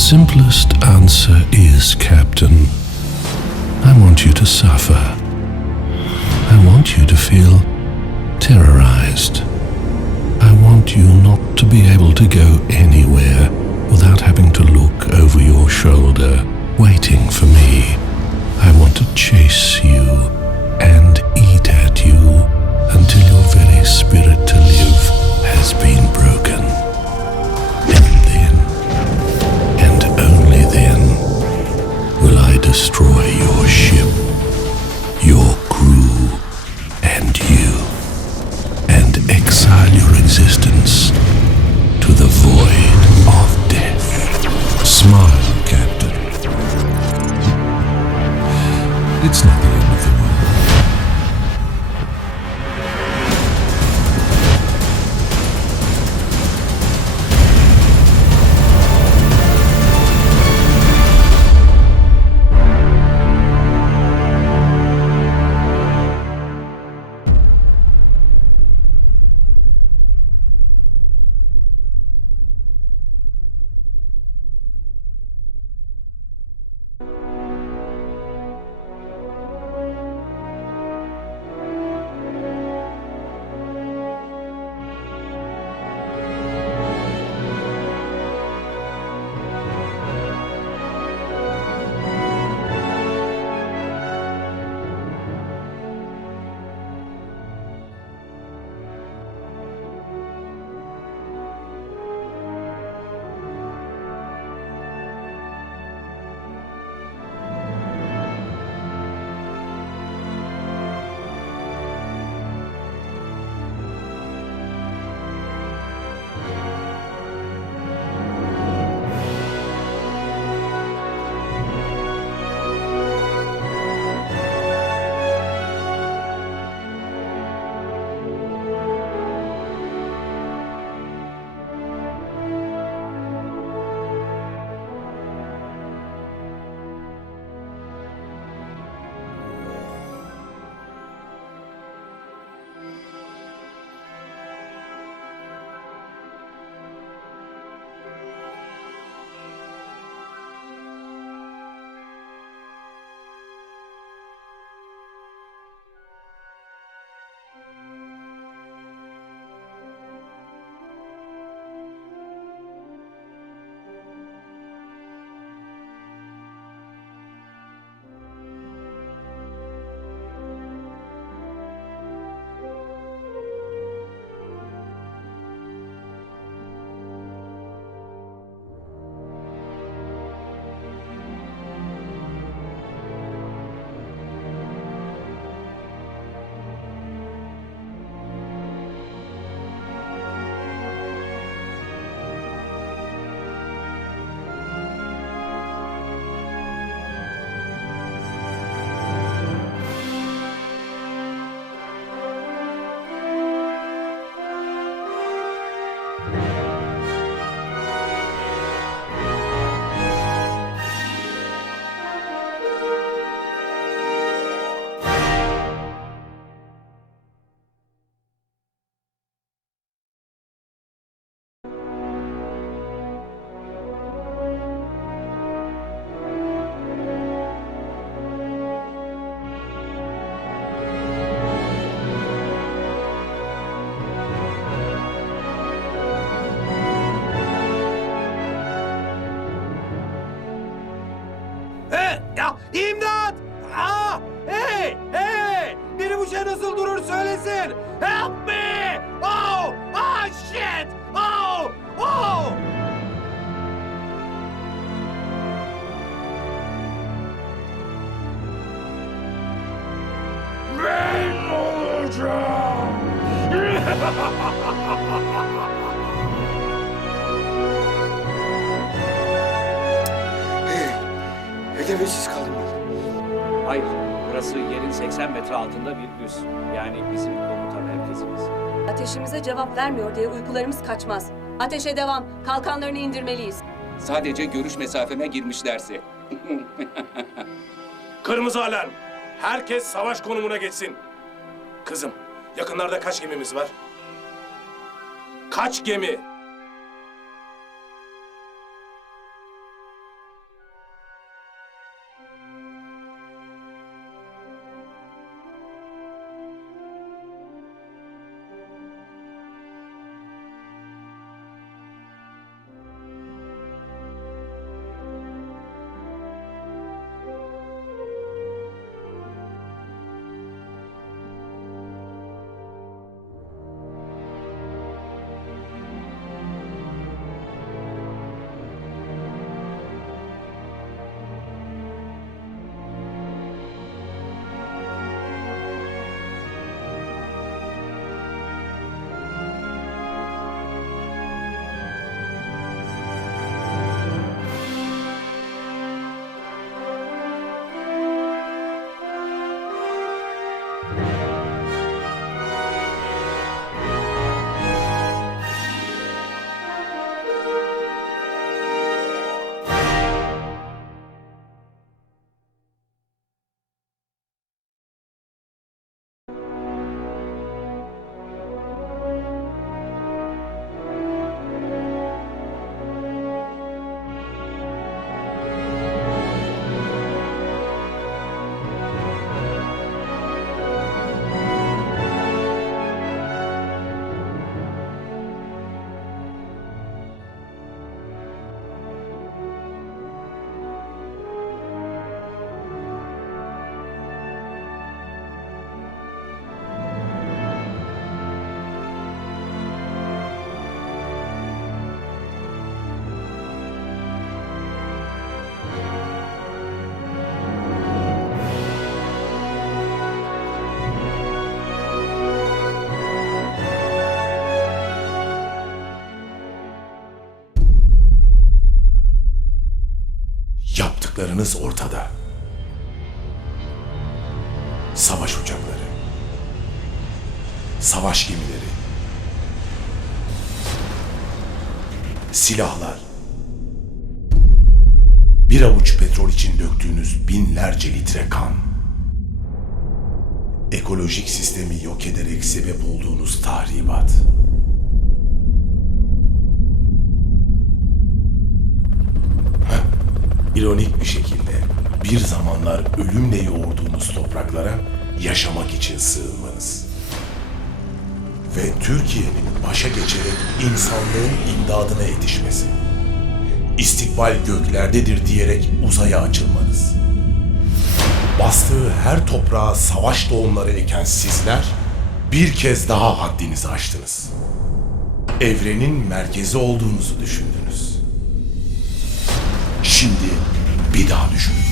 simplest answer is, Captain, I want you to suffer. I want you to feel terrorized. I want you not to be able to go anywhere without having to look over your shoulder, waiting for me. I want to chase you and eat at you until your very spirit It's not the end ya imdat! Hey, hey! Biri bu şey nasıl durur söylesin. Help me! Oh, ah shit! Oh, oh! Ben olacağım. Hedefsiz kaldım ben. Hayır, burası yerin 80 metre altında bir üs. Yani bizim komuta merkezimiz. Ateşimize cevap vermiyor diye uykularımız kaçmaz. Ateşe devam. Kalkanlarını indirmeliyiz. Sadece görüş mesafeme girmişlerse. Kırmızı alarm. Herkes savaş konumuna geçsin. Kızım, yakınlarda kaç gemimiz var? Kaç gemi? Yaptıklarınız ortada. Savaş uçakları. Savaş gemileri. Silahlar. Bir avuç petrol için döktüğünüz binlerce litre kan. Ekolojik sistemi yok ederek sebep olduğunuz tahribat. İronik bir şekilde bir zamanlar ölümle yoğurduğunuz topraklara yaşamak için sığınmanız. Ve Türkiye'nin başa geçerek insanlığın imdadına yetişmesi. İstikbal göklerdedir diyerek uzaya açılmanız. Bastığı her toprağa savaş tohumları eken sizler bir kez daha haddinizi aştınız. Evrenin merkezi olduğunuzu düşündünüz. Şimdi bir daha düşünün.